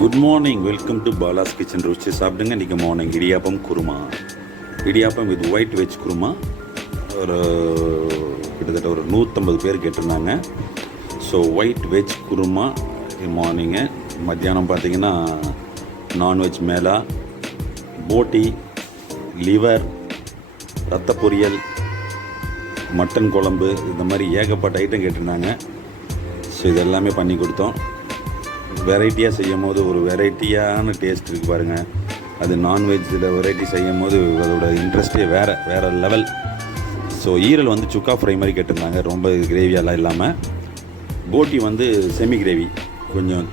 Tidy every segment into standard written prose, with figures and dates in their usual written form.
Good morning, welcome to Bala's kitchen. ருச்சி சாப்பிடுங்க. இன்றைக்கி morning idiyappam kurma, idiyappam with white veg kurma. ஒரு கிட்டத்தட்ட ஒரு 150 பேர் கேட்டிருந்தாங்க. So white veg kurma morning. மத்தியானம் பார்த்திங்கன்னா நான்வெஜ் மேலா, போட்டி, லிவர், ரத்த பொரியல், மட்டன் குழம்பு, இந்த மாதிரி ஏகப்பட்ட ஐட்டம் கேட்டிருந்தாங்க. ஸோ இது எல்லாமே பண்ணி கொடுத்தோம். வெரைட்டியாக செய்யும் போது ஒரு வெரைட்டியான டேஸ்ட் இருக்குது பாருங்கள். அது நான்வெஜ்ஜில் வெரைட்டி செய்யும் போது அதோட இன்ட்ரெஸ்ட்டே வேறு லெவல். ஸோ ஈரல் வந்து சுக்கா ஃப்ரை மாதிரி கேட்டிருந்தாங்க, ரொம்ப கிரேவியெல்லாம் இல்லாமல். போட்டி வந்து செமி கிரேவி, கொஞ்சம்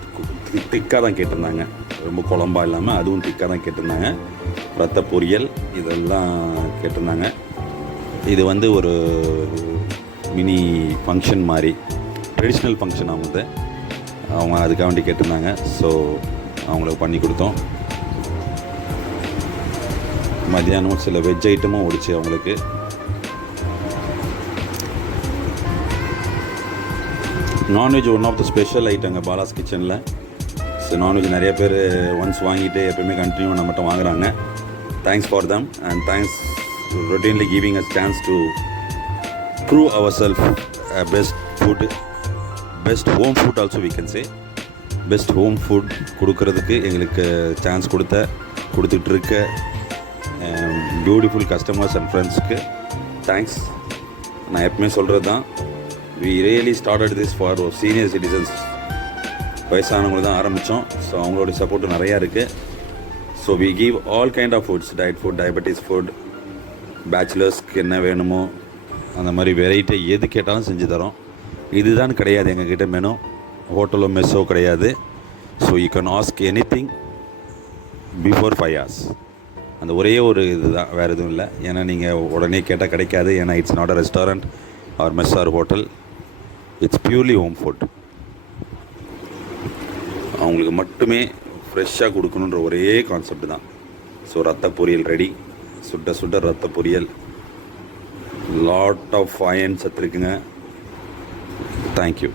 திக்காக தான் கேட்டிருந்தாங்க, ரொம்ப குழம்பா இல்லாமல் அதுவும் திக்காக தான் கேட்டிருந்தாங்க. ரத்த பொரியல் இதெல்லாம் கேட்டிருந்தாங்க. இது வந்து ஒரு மினி ஃபங்க்ஷன் மாதிரி, ட்ரெடிஷ்னல் ஃபங்க்ஷன் அவங்க அதுக்காக வேண்டி கேட்டிருந்தாங்க. ஸோ அவங்களுக்கு பண்ணி கொடுத்தோம். மத்தியானம் சில வெஜ் ஐட்டமும் ஓடிச்சு அவங்களுக்கு. Non veg one of the special ஐட்டங்க பாலாஸ் கிச்சனில். ஸோ நான்வெஜ் நிறைய பேர் ஒன்ஸ் வாங்கிட்டு எப்போயுமே கண்டினியூ நம்மகிட்ட வாங்குகிறாங்க. Thanks for them and thanks routinely giving us chance to prove our self best food, best home food also we can say. Best home food கொடுக்கறதுக்கு எங்களுக்கு சான்ஸ் கொடுத்துட்டு இருக்க பியூட்டிஃபுல் கஸ்டமர்ஸ் அண்ட் ஃப்ரெண்ட்ஸ்க்கு thanks. நான் எப்பவுமே சொல்கிறது தான், we really started this for senior citizens, வயசானவங்களுக்கு தான் ஆரம்பித்தோம். ஸோ அவங்களோட சப்போர்ட்டு நிறையா இருக்குது. So we give all kind of foods, diet food, diabetes food, பேச்சுலர்ஸ்க்கு என்ன வேணுமோ அந்த மாதிரி வெரைட்டி எது கேட்டாலும் செஞ்சு தரோம். இதுதான் கிடையாது எங்ககிட்ட மெனு, ஹோட்டலோ மெஸ்ஸோ கிடையாது. So you can ask any thing before 5 hours. அந்த ஒரே ஒரு இதுதான், வேறு எதுவும் இல்லை. ஏன்னா நீங்கள் உடனே கேட்டால் கிடைக்காது. ஏன்னா it's not a restaurant or mess or hotel, it's purely home food. அவங்களுக்கு மட்டுமே ஃப்ரெஷ்ஷாக கொடுக்கணுன்ற ஒரே கான்செப்ட் தான். ஸோ ரத்த பொரியல் ரெடி, சுட்ட சுட்ட ரத்த பொரியல், லாட் ஆஃப் அயன் சத்து இருக்குங்க. Thank you.